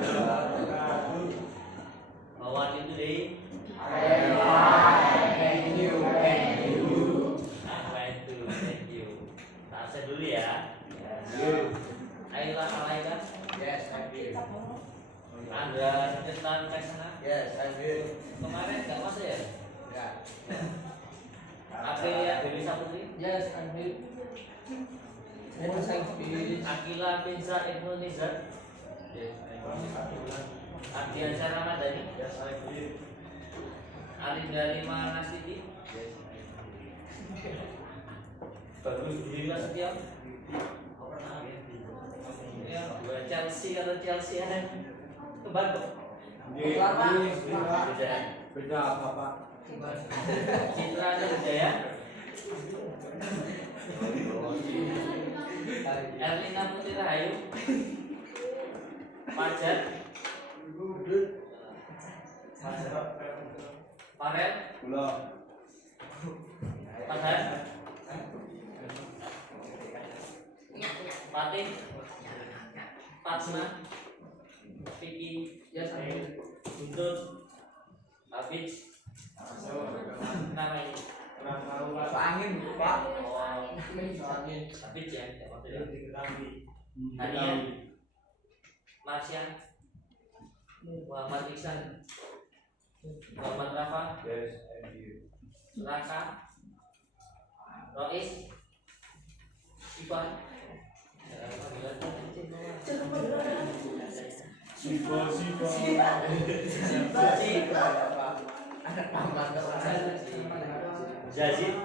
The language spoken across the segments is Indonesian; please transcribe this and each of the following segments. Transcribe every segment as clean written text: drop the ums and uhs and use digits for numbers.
What you today? Thank you. Thank you. Tahan dulu ya. You. Ayolah, Alaika. Yes, I'm here. Anda cetan ke sana? Yes, I'm here. Kemarin nggak masuk ya? Ya. Aprilia Dewi Saputri? Yes, I'm here. Akila Binsa Ibnu Nizar? Yes, Ardiansyah Ramadhani? Yes, I'm here. Arinda Lima Nasiti? Yes, Bagus Dila Setiap? Ya, dua Chelsea atau Chelsea kembali kok? Beda. Beda apa, Pak? Citra Wijaya? Erlina Putri Rahayu? Fajar? Farel? Belum. Farhan? Fatih? Fatsma? Vicky? yes, I'm here. Buntut? Habis? Nama ini? Angin, Pak. Oh, Angin. Habis ya? Maksudnya? Hania? Marsya? Muhammad Iksan? Muhammad Rafa? Yes, I'm here. Raka? Rois? Ipan? Jazid?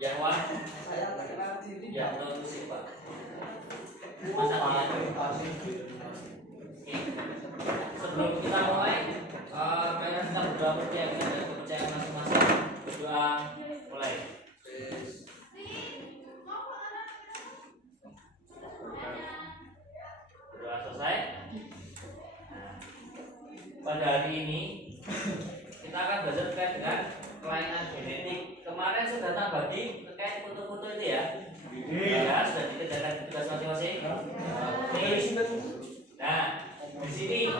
Yahwan? Ya, non musik Pak. Masaknya. Sebelum kita mulai, kita berdoa percaya dan kepercayaan masing-masing. Berdoa mulai. Berdoa selesai. Pada hari ini kita akan belajar terkait dengan kelainan genetik. Kemarin sudah tak bagi terkait foto-foto itu ya. Ya, sudah dikerjakan tugas masing-masing. Nah, di sini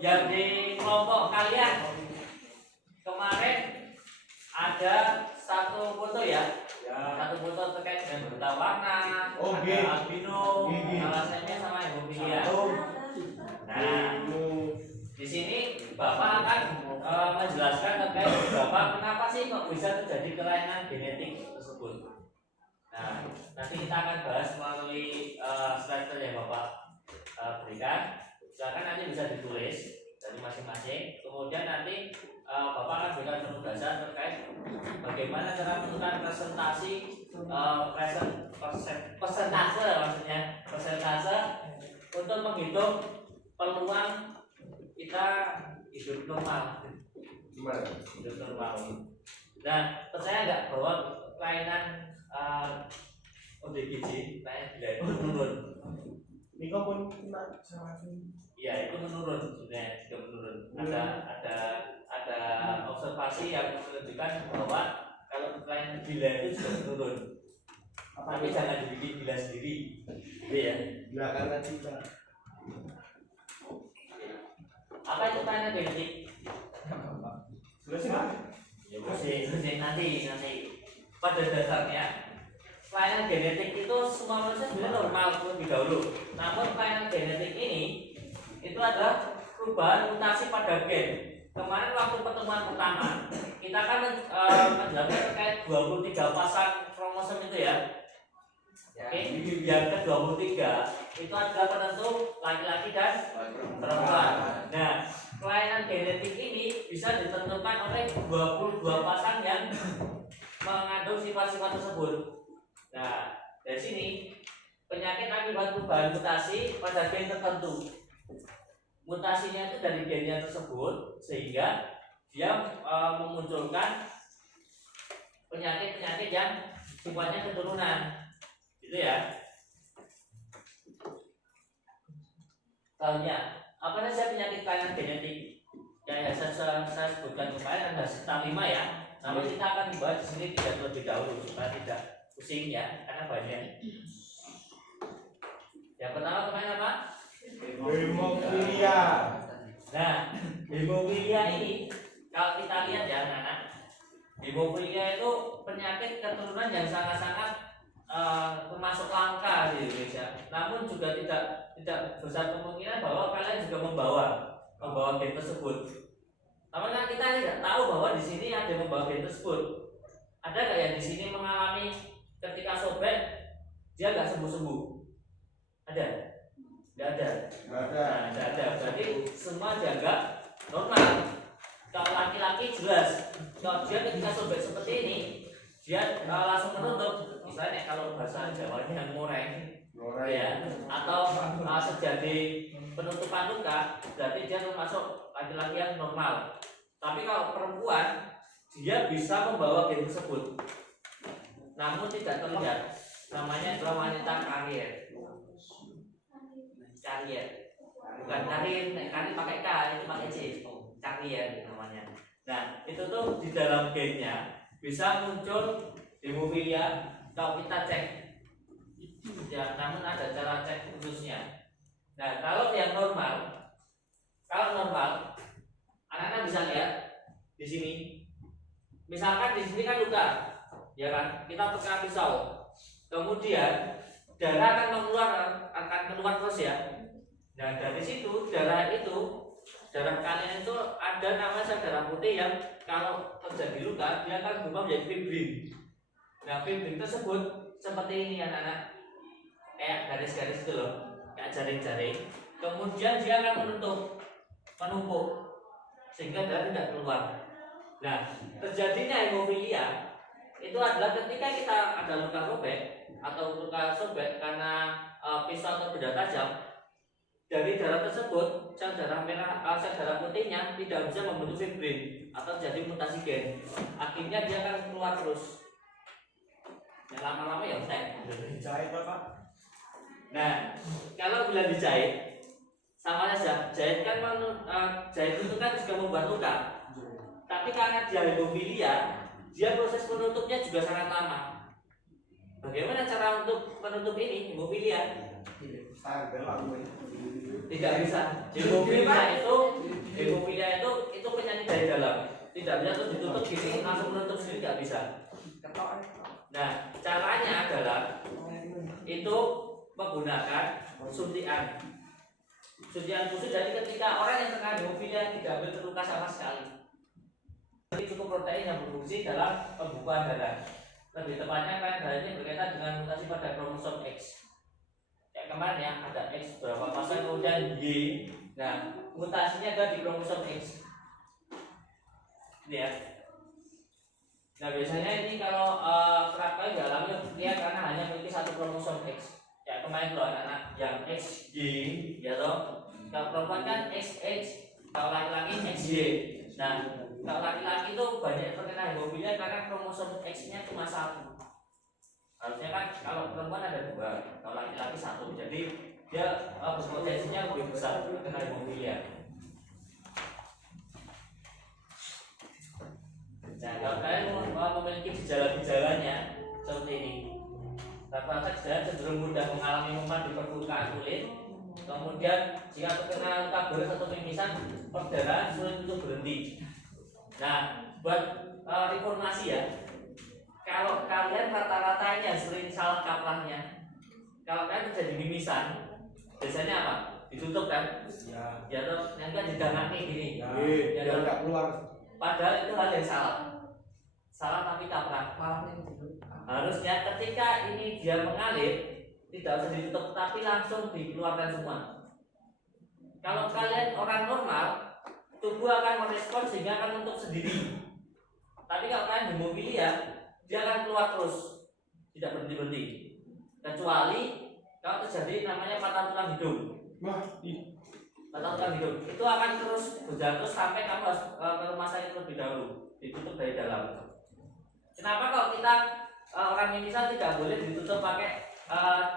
yang di kelompok kalian kemarin ada satu foto ya. Satu foto terkait dengan buta warna, ada albino, alasannya sama hemofilia. Nah, di sini Bapak akan menjelaskan terkait Bapak mengapa sih kok bisa terjadi kelainan genetik tersebut. Nah, nanti kita akan bahas melalui slide yang Bapak berikan. Silakan nanti bisa ditulis dari masing-masing. Kemudian nanti Bapak akan berikan penugasan terkait bagaimana cara menentukan persentase untuk menghitung peluang kita hidup normal. Hidup normal. Nah, percaya nggak bahwa kelainan ODGJ, kelainan gila itu menurun? Niko pun kena sama Iya, itu menurun sebenarnya, juga menurun. Ada observasi yang menunjukkan bahwa kalau kelainan gila itu sudah menurun. Tapi jangan dibikin gila sendiri, gitu ya. belakangan kita. Apa itu kelainan genetik? Selesai Pak? Ya masih nanti. Pada dasarnya kelainan genetik itu semua manusia sebenarnya normal lebih dahulu. Namun kelainan genetik ini itu adalah perubahan mutasi pada gen. Kemarin waktu pertemuan pertama kita kan menjelaskan terkait 23 pasang kromosom itu ya. Oke, yang ke-23 itu adalah penentu laki-laki dan perempuan. Nah, kelainan genetik ini bisa ditentukan oleh 22 pasang yang mengandung sifat-sifat tersebut. Nah, dari sini penyakit akibat perubahan mutasi pada gen tertentu. Mutasinya itu dari gennya tersebut sehingga dia memunculkan penyakit-penyakit yang sifatnya keturunan. Gitu ya. Selanjutnya, apa saja penyakit kelainan genetik yang saya sebutkan kemarin ada sekitar 5 ya. Namun kita akan membahas di sini tidak terlebih dahulu supaya tidak pusing ya, karena banyak. Yang pertama kemarin apa? hemofilia ini kalau kita lihat ya anak-anak, hemofilia itu penyakit keturunan yang sangat-sangat termasuk langka di Indonesia. Namun juga tidak besar kemungkinan bahwa kalian juga membawa gen tersebut. Namun kan kita tidak tahu bahwa di sini ada yang membawa gen tersebut. Ada nggak yang di sini mengalami ketika sobek dia nggak sembuh-sembuh? Ada? Nggak ada. Nah, nggak ada. Berarti semua jaga normal. Kalau laki-laki jelas, kalau dia ketika sobek seperti ini, dia langsung menutup. Misalnya kalau bahasa Jawanya ngoreng, ya, atau sejadi penutupan luka, berarti dia termasuk laki-laki yang normal. Tapi kalau perempuan, dia bisa membawa gen tersebut, namun tidak terlihat. Namanya adalah wanita karier. Karier, bukan karir, karir pakai K, itu pakai C. Karier namanya. Nah, itu tuh di dalam gennya bisa muncul hemofilia kalau kita cek. Ya, namun ada cara cek khususnya. Nah, kalau yang normal, anak-anak bisa lihat di sini. Misalkan di sini kan luka, ya kan? Kita terkena pisau, kemudian darah akan keluar terus ya. Nah, dari situ darah kalian itu ada namanya sel darah putih yang kalau terjadi luka dia akan berubah menjadi fibrin. Nah, fibrin tersebut seperti ini anak-anak, kayak garis-garis itu loh, kayak jaring-jaring. Kemudian dia akan menumpuk sehingga darah tidak keluar. Nah, terjadinya hemofilia itu adalah ketika kita ada luka sobek karena pisau atau benda tajam. Dari darah tersebut, sel darah putihnya tidak bisa membentuk fibrin atau jadi mutasi gen. Akhirnya dia akan keluar terus. Yang lama-lama ya entek. Dijahit Pak. Nah, kalau bila dijahit sama saja. Jahit itu kan juga membuat luka. Tapi karena dia hemofilia, dia proses penutupnya juga sangat lama. Bagaimana cara untuk menutup ini hemofilia? Tidak bisa. Hemofilia itu penyakit dari dalam. Tidak bisa tuh ditutup gini langsung menutup sendiri, tidak bisa. Nah, caranya adalah itu menggunakan suntian khusus. Jadi ketika orang yang terkena hemofilia tidak boleh terluka sama sekali. Jadi cukup protein yang berfungsi dalam pembukaan darah. Lebih tepatnya kan darah ini berkaitan dengan mutasi pada kromosom X. Kayak kemarin ya, ada X berapa pasang kemudian Y. Nah, mutasinya ada di kromosom X. Ini ya. Nah, biasanya ini kalau kerap kali dialami dia karena hanya memiliki satu kromosom X. Ya kemarin loh anak-anak yang XY, ya toh. Kalau perempuan kan XX, kalau laki-laki XY. Nah, kalau laki-laki itu banyak terkena hemofilia karena kromosom X-nya cuma satu. Harusnya kan kalau perempuan ada dua, kalau laki-laki satu. Jadi dia berpotensinya lebih besar terkena hemofilia. Nah, kalau kalian memiliki gejala-gejalanya seperti ini, rata-rata gejala cenderung mudah mengalami memar di permukaan kulit. Kemudian jika terkena luka berat atau mimisan, perdarahan sulit untuk berhenti. Nah, buat informasi ya, kalau kalian rata-rata yang sering salah kaprahnya, kalau kalian terjadi mimisan, biasanya apa? Ditutup kan? Ya toh, nanti kan didangani gini. Ya toh, nggak keluar. Padahal itu hal yang salah tapi kaprah. Harusnya ketika ini dia mengalir tidak usah ditutup tapi langsung dikeluarkan semua. Kalau kalian orang normal, tubuh akan merespon sehingga akan menutup sendiri. Tapi kalau kalian hemofilia, dia akan keluar terus, tidak berhenti. Kecuali kalau terjadi namanya patah tulang hidung. Patah tulang hidung itu akan terus berjalan terus sampai kamu harus ke rumah sakit terlebih dahulu, ditutup dari dalam. Kenapa kalau kita orang mimisan tidak boleh ditutup pakai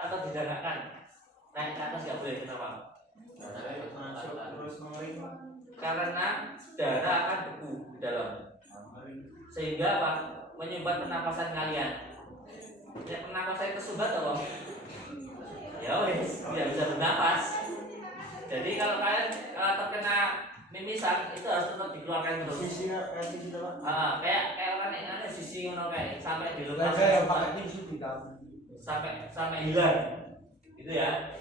atau didanakan? Naik ke atas tidak boleh, kenapa? Karena darah akan beku di dalam, sehingga apa? Menyumbat pernapasan kalian. Ya, pernapasan tersumbat tolong. Ya wes, tidak bisa bernapas. Jadi kalau kalian terkena mimisan itu harus tetap dikeluarkan terus. Sisinya kayak gitu Pak. Kayak orang yang ada sisi ngono kayak sampai di Saya lokasi yang pakai tisu di dalam. sampai hilang. Gitu ya.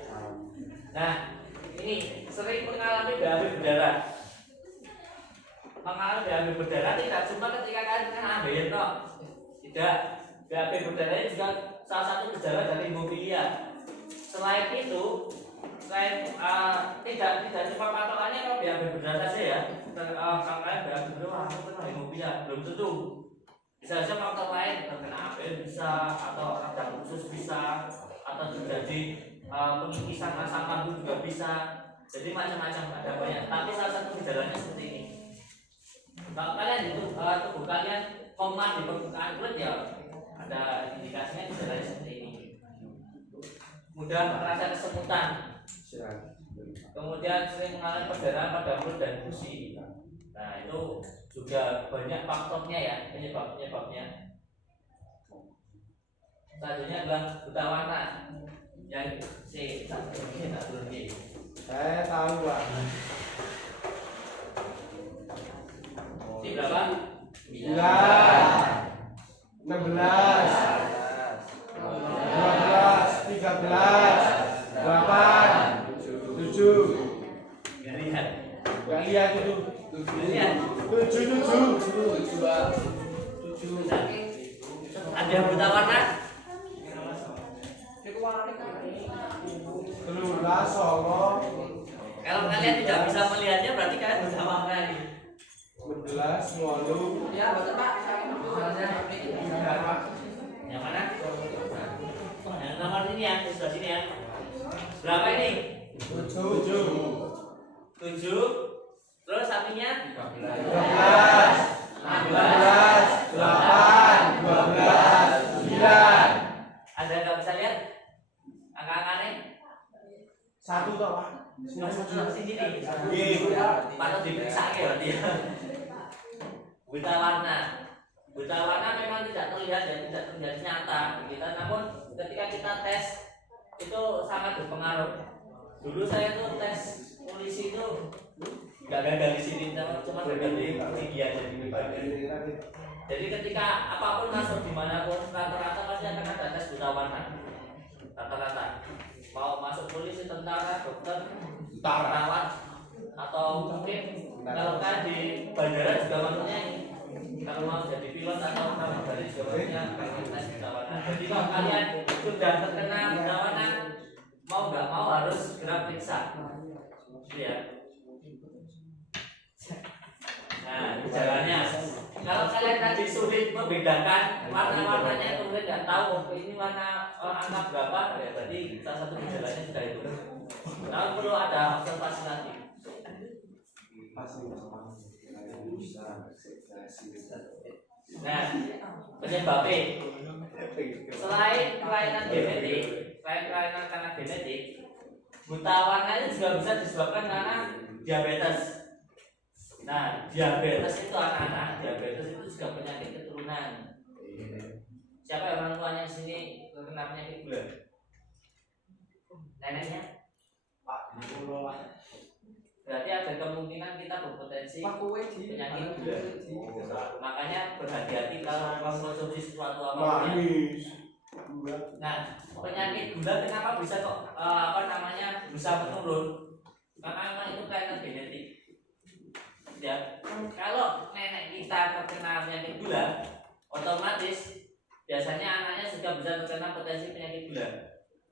Nah, ini sering mengalami BAB berdarah. Mengalami BAB berdarah tidak cuma ketika kalian kena ambeien kok. Tidak. BAB berdarah ini juga salah satu gejala dari hemofilia. Selain itu, tidak cuma patokannya kalau BAB berdarah saja ya. Kalau kalian BAB berdarah, aku kena hemofilia, belum tentu. Bisa saja faktor lain, terkena ABN bisa, atau radang usus bisa, atau terjadi pengikisan asam lambung juga bisa. Jadi macam-macam ada banyak. Tapi salah satu gejalanya seperti ini. Kalau kalian itu tubuh kalian koma di permukaan kulit ya ada indikasinya gejalanya seperti ini. Mudah merasa kesemutan. Kemudian sering mengalami perdarahan pada mulut dan gusi. Nah itu juga banyak faktornya ya penyebabnya. Selanjutnya adalah buta warna yang C tak berhenti. Saya tahu Pak. C berapa? 9, 16, 12, 13, 8, 7. Nggak lihat. Gak lihat itu. Lihat. 7. Ada yang buta warna? Telulah Solo. Kalau kalian tidak bisa melihatnya berarti kalian buta warna nih. 11, Ngolu. Ya, betul Pak. Yang mana? Yang nomor ini ya, di sebelah sini ya. Berapa ini? 7. 7. Terus sampingnya? 13, 16, 8, 12, 9. Ada nggak bisa lihat? Angka-angkanya? 1 toh Pak. Sini nih. Iya. Patut diperiksa ya berarti ya. Buta warna. Buta warna memang tidak terlihat dan tidak terlihat nyata kita, namun ketika kita tes itu sangat berpengaruh. Dulu saya tuh tes polisi itu nggak gagal di sini, cuma gagal di ketinggian jadi. Jadi ketika apapun masuk dimanapun rata-rata pasti akan ada tes buta warna. Rata-rata mau masuk polisi, tentara, dokter, perawat, atau mungkin kalau kan di bandara juga maksudnya ini. Kalau mau jadi pilot atau pramugari juga maksudnya pengen tes buta warna. Jadi kalau kalian sudah terkena buta warna, mau nggak mau harus segera periksa. Ya. Nah, gejalanya. Kalau kalian tadi sulit membedakan warna-warnanya, kemudian nggak tahu ini warna angka berapa, ya berarti salah satu gejalanya sudah itu. Kalau perlu ada observasi lagi. Nah, penyebabnya selain kelainan genetik, karena genetik, buta warna itu juga bisa disebabkan karena diabetes. Nah, diabetes itu anak-anak, diabetes itu juga penyakit keturunan. Siapa orang tuanya di sini terkena penyakit gula? Neneknya? Pak, Berarti ada kemungkinan kita berpotensi penyakit gula. Makanya berhati-hati kalau mengkonsumsi sesuatu apapun. Nah, penyakit gula kenapa bisa kok bisa menurun? Karena memang itu kelainan genetik. Ya, kalau nenek kita terkena penyakit gula, otomatis biasanya anaknya juga bisa terkena potensi penyakit gula.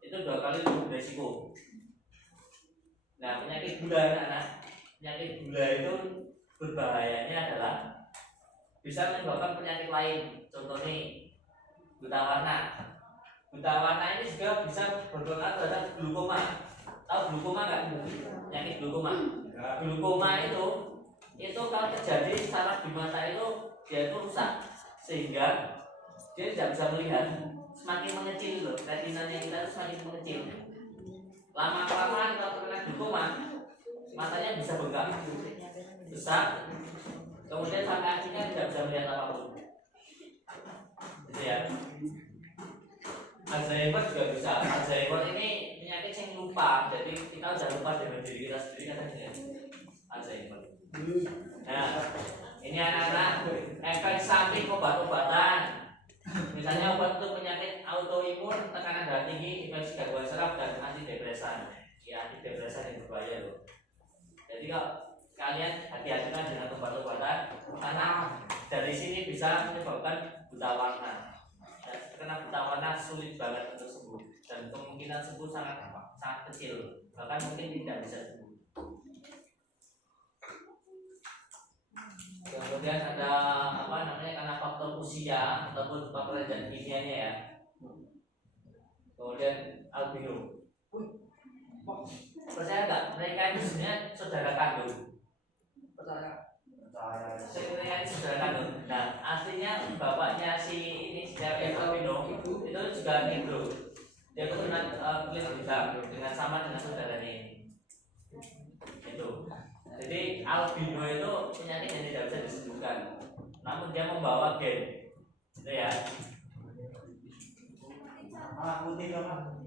Itu 2 kali lebih beresiko. Nah, penyakit gula anak-anak, penyakit gula itu berbahayanya adalah bisa menyebabkan penyakit lain. Contohnya buta warna. Buta warna ini juga bisa berpengaruh terhadap glukoma. Tahu glukoma nggak? Penyakit glukoma. Glukoma itu kalau terjadi saraf di mata itu dia itu rusak sehingga dia tidak bisa melihat, semakin mengecil loh, retinanya kita itu semakin mengecil. Lama kelamaan kalau terkena glukoma matanya bisa bengkak, besar, kemudian sampai akhirnya tidak bisa melihat apapun. Gitu ya. Alzheimer juga bisa. Alzheimer ini penyakit yang lupa, jadi kita sudah lupa dengan diri kita sendiri kan ya. Alzheimer. Nah, ini anak-anak efek samping obat-obatan. Misalnya obat untuk penyakit autoimun, tekanan darah tinggi, infeksi gangguan saraf dan antidepresan. Ya, antidepresan yang berbahaya loh. Jadi kalau kalian hati-hatilah dengan obat-obatan karena dari sini bisa menyebabkan buta warna. Karena buta warna sulit banget untuk sembuh dan kemungkinan sembuh sangat kecil, bahkan mungkin tidak bisa sembuh. Kemudian ada apa namanya karena faktor usia ataupun faktor zat kimianya ya. Kemudian albino. Percaya nggak mereka itu sebenarnya saudara kandung? Percaya. Mereka itu saudara kandung. Nah aslinya bapaknya si ini si albino itu juga negro. Dia keturunan kulit hitam dengan sama dengan saudaranya ini. Itu. Jadi albino itu penyakit yang tidak bisa disembuhkan, namun dia membawa gen, gitu ya. Putih apa?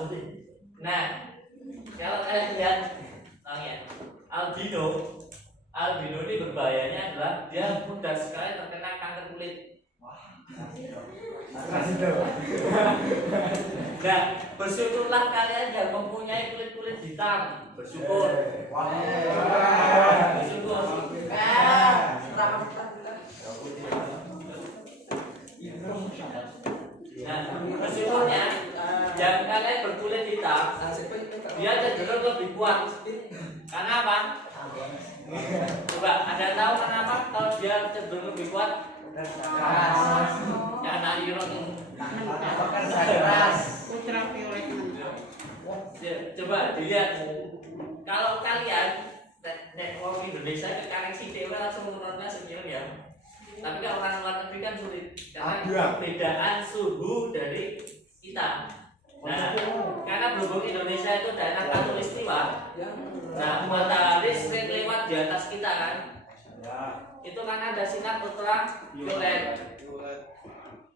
Putih. Nah, kalau kalian lihat, ya, albino ini berbahayanya adalah dia mudah sekali terkena kanker kulit. Nah, bersyukurlah kalian yang mempunyai kulit hitam. Bersyukur. Bersyukur. Nah, bersyukurnya yang kalian berkulit hitam, dia cenderung lebih kuat. Karena apa? Coba, Anda tahu kenapa kalau dia cenderung lebih kuat? Karena iron ini. Ultraviolet. Coba dilihat. Kalau kalian orang Indonesia ke kanan si dewa langsung menurunnya sekian ya. Tapi kalau orang luar negeri kan sulit karena perbedaan suhu dari kita. Nah, karena berhubung Indonesia itu daerah khatulistiwa, nah matahari sering lewat di atas kita kan. Itu karena ada sinar ultraviolet.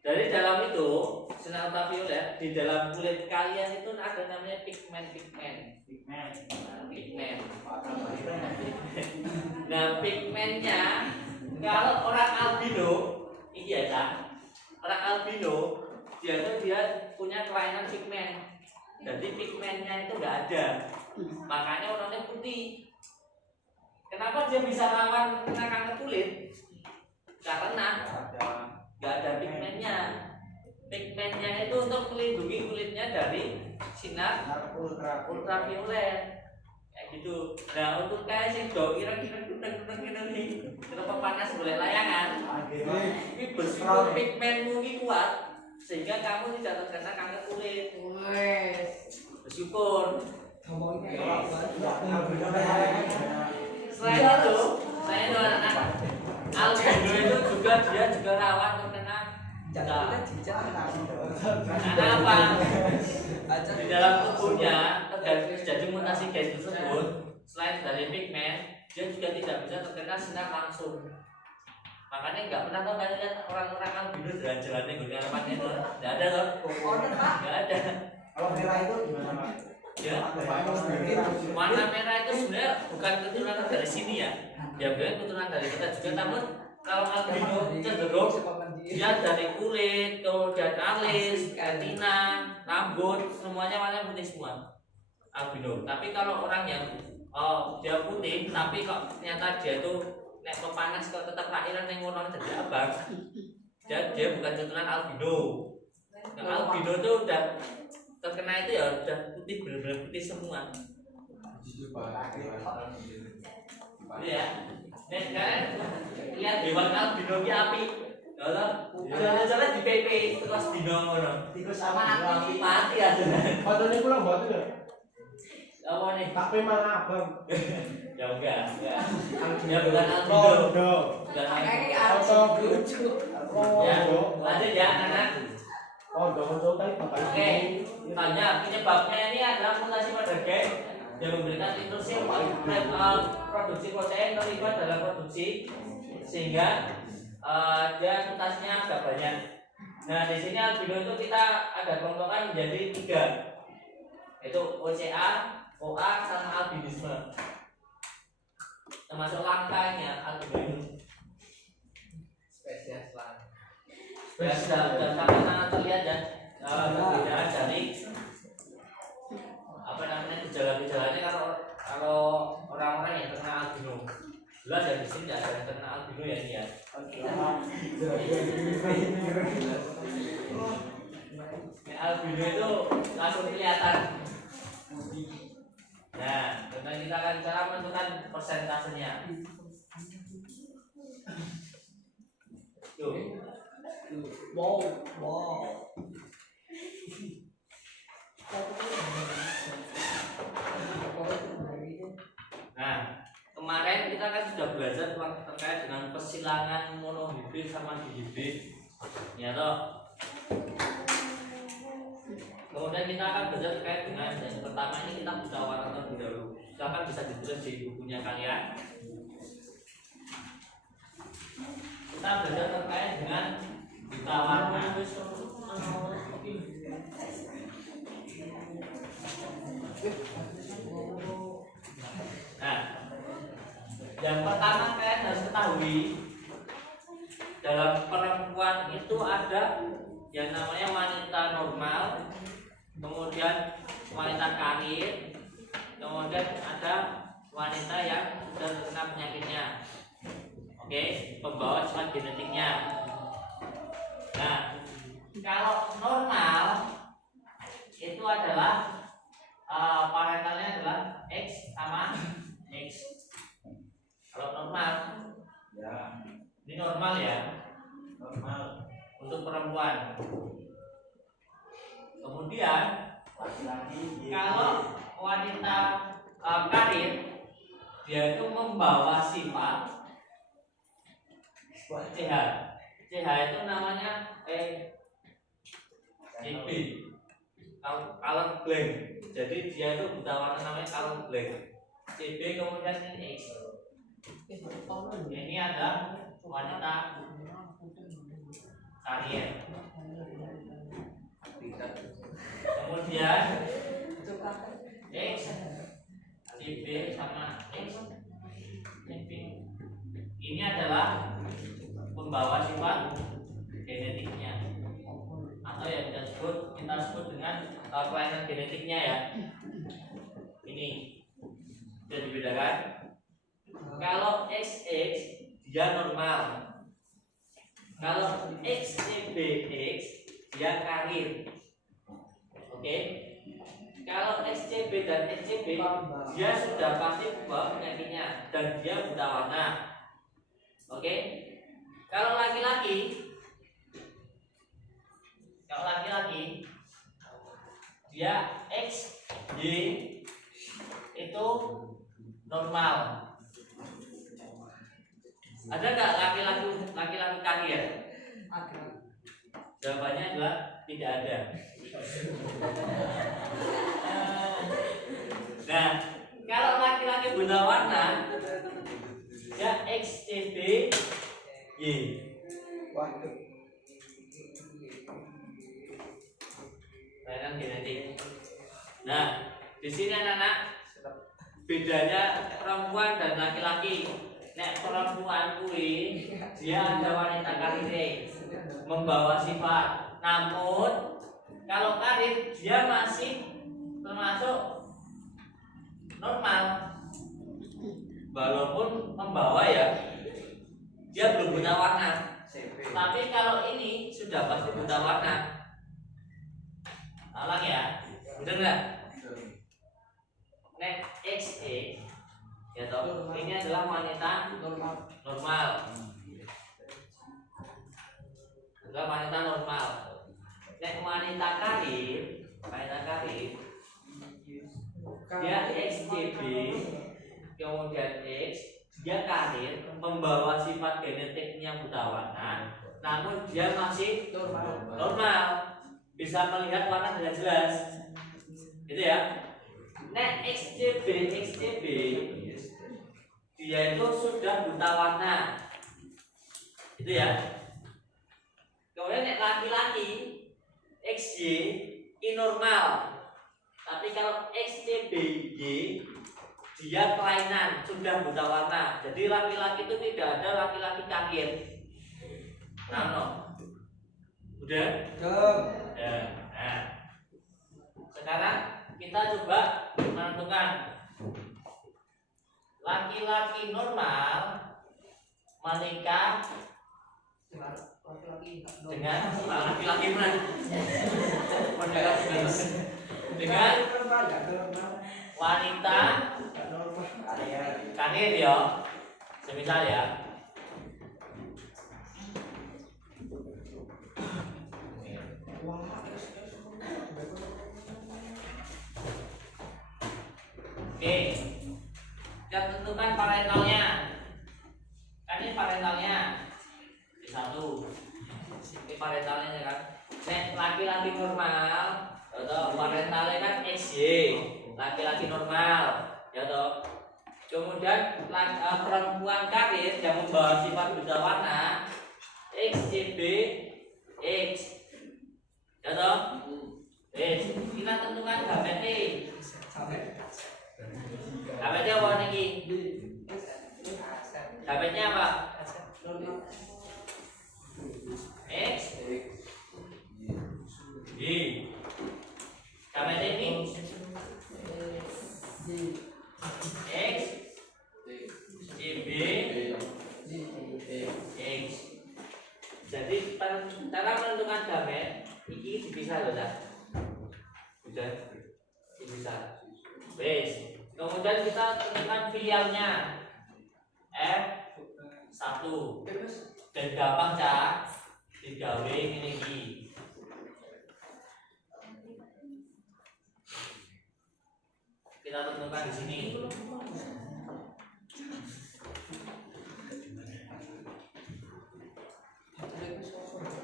Dari dalam itu sinar ultraviolet di dalam kulit kalian itu ada namanya pigmen. Nah pigmennya kalau orang albino ini ya orang albino dia punya kelainan pigmen. Jadi pigmennya itu nggak ada, makanya orangnya putih. Kenapa dia bisa lawan kena kanker kulit? Karena nggak ada pigmennya. Pigmennya itu untuk melindungi kulitnya dari sinar ultraviolet kayak gitu. Nah untuk kayak sing do kira-kira nih kenapa panas boleh layangan ini bersyukur pigmenmu ini kuat sehingga kamu tidak terkena kanker kulit. Bersyukur. Selain itu anak albino itu dia juga rawan terkena karena apa? Di dalam tubuhnya terjadi mutasi gen tersebut. Selain dari pigmen, dia juga tidak bisa terkena sinar langsung. Makanya nggak pernah tahu kalian lihat orang-orang albino jalan-jalan di dunia rumahnya itu nggak ada loh. Nggak ada. Kalau merah itu gimana Pak? Ya. Warna merah itu sebenarnya bukan keturunan dari sini ya. Dia bukan keturunan dari kita juga, namun kalau albino cenderung dia dari kulit, kemudian alis, retina, rambut, semuanya warna putih semua. Albino. Tapi kalau orang yang dia putih, tapi kok ternyata dia tuh nek panas kok tetap lahiran yang warna jadi abang. Dia bukan keturunan albino. Kalau albino tuh udah terkena itu ya udah putih, benar-benar putih semua. Iya. Nek kalian lihat hewan albino ki api. Kalau jalan-jalan di PP terus dino ngono. Tikus sama Mati aja. Fotonya pulang buat itu. Apa nih? Tapi mana abang? Ya enggak. Ya bukan albino. Bukan albino. Ya, lanjut ya anak-anak. Oke, tanya penyebabnya ini adalah mutasi pada gen yang memberikan instruksi produksi protein terlibat dalam produksi sehingga dia mutasinya agak banyak. Nah di sini albino itu kita ada kelompokkan menjadi 3, yaitu OCA, OA, sama albinisme. termasuk langkahnya albino. Spesies lang. Ya sudah sangat terlihat ya perbedaan dari apa namanya gejala-gejalanya kalau orang-orang yang terkena albino. Jelas ya di sini tidak ada yang terkena albino ya ini ya. Albino itu langsung kelihatan. Nah, kemudian kita akan cara menentukan persentasenya. Tuh. Wow. Nah, kemarin kita kan sudah belajar terkait dengan persilangan monohibrid sama dihibrid. Ya toh. Kemudian kita akan belajar terkait dengan yang pertama ini kita buta warna terlebih dahulu. Silakan bisa ditulis di bukunya kalian. Kita belajar terkait dengan buta warna. Nah, yang pertama kalian harus ketahui dalam perempuan itu ada yang namanya wanita normal, kemudian wanita karir, kemudian ada wanita yang sudah terkena penyakitnya. Oke, pembawa sifat genetiknya. Nah, kalau normal itu adalah parentalnya adalah X sama X. Kalau normal, Ya, ini normal ya normal. untuk perempuan. Kemudian Laki-laki. kalau wanita karir, dia itu membawa sifat CH. CH itu namanya CB, color blank. Jadi dia itu buta warna namanya color blank. CB kemudian ini X. Ini ada wanita karir. Kemudian X, CB sama X. Ini adalah pembawa sifat genetiknya atau yang kita sebut dengan kelainan genetiknya ya. Ini bisa dibedakan. Kalau XX dia normal, kalau XCBX dia karir. Oke. Kalau XCB dan XCB dia sudah pasti membawa penyakitnya dan dia buta warna. Oke. Kalau laki-laki dia XY itu normal. Ada nggak laki-laki karir? Jawabannya adalah tidak ada. Nah, kalau laki-laki buta warna dia XCBY. Kelainan genetik. Nah, di sini anak-anak bedanya perempuan dan laki-laki. Nek perempuan kuwi dia ada wanita karir membawa sifat. Namun kalau karir dia masih termasuk normal. Walaupun membawa ya, dia belum buta warna. Tapi kalau ini sudah pasti buta warna. Ulang ya, bener nggak? Nek XX ya toh, ini adalah wanita normal. Adalah wanita normal. Nek wanita karir dia XCB kemudian X, dia karir membawa sifat genetiknya buta warna, namun dia masih normal, bisa melihat warna dengan jelas, gitu ya. Nek XCB dia itu sudah buta warna, gitu ya. Kemudian nek laki-laki XY ini normal, tapi kalau XCBY dia kelainan, sudah buta warna. Jadi laki-laki itu tidak ada laki-laki kafir. Nah, udah? Ya. Nah, sekarang kita coba menentukan laki-laki normal menikah dengan laki-laki mana? Dengan wanita kanir ya, semisal ya. Oke, kita tentukan parentalnya. Kan ini parentalnya satu. Ini parentalnya ya kan. Laki-laki normal, atau parentalnya kan XY, laki-laki normal, ya toh. Kemudian perempuan karir yang membawa sifat buta warna XCB X, ya toh. Kita tentukan gametnya. Gametnya apa nih? Gametnya apa? X Y. Gametnya ini X B X. Jadi cara menentukan gamet ini bisa loh, dah. Udah bisa. Wes. Kemudian kita tentukan filialnya F1. Dan gampang cak digawe ini iki. Kita tentukan di sini.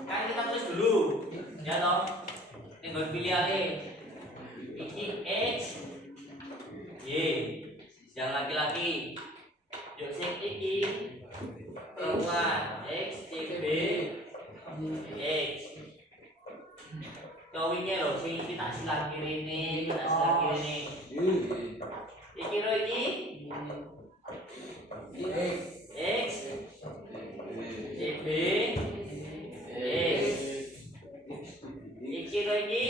Kan kita tulis dulu, ya toh. Tinggal filialnya. Iki X Y yang laki-laki. Yuk sing iki perempuan XCB X. Kawinnya loh sing iki tak silang kiri ini, tak silang kiri ini. Iki lo iki X CB X. Iki lo iki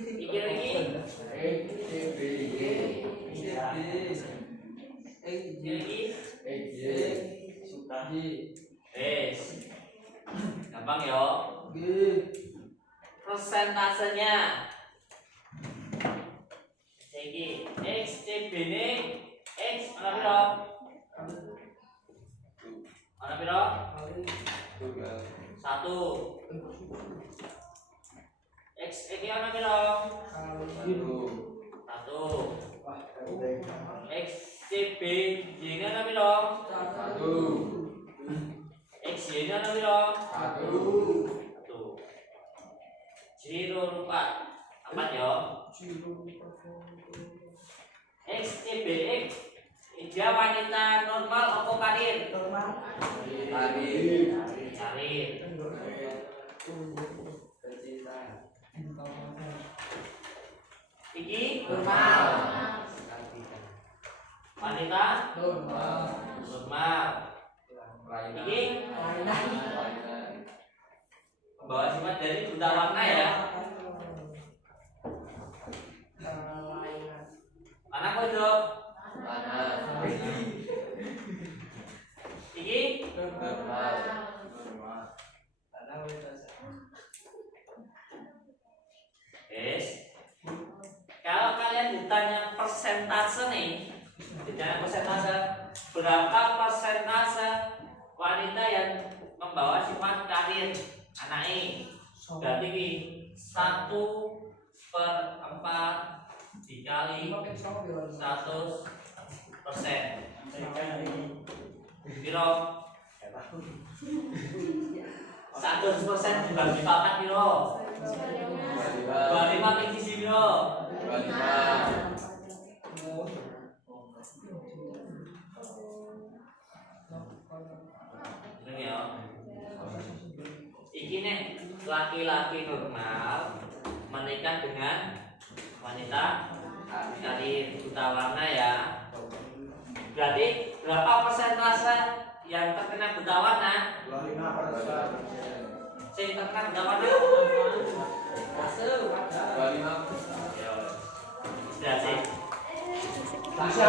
iki lagi gampang ya. Persentasenya iki XCB ini X mana piro? Mana piro? 1. X ini mana piro? 1. XCB Y ini mana piro? 1. X Y ini mana piro? 1. 0 lupa. Apa ya? XCB X dia wanita normal apa karir? Karir. Iki normal. Wanita normal. Iki membawa sifat dari buta warna ya. Mana pojok? Iki normal. Yes. Kalau kalian ditanya persentase nih, ditanya persentase berapa persentase wanita yang membawa sifat karir anaknya, berarti ini 1/4 dikali 100%. Piro? 100% dibagi 4 piro? 25 ping siji piro? 25. Ini ya. Iki nek laki-laki normal menikah dengan wanita dari buta warna ya. Berarti berapa persentase yang terkena buta warna? 25%. Sing terkena buta warna? Masuk. 25. Ya. Sudah sih. Bisa.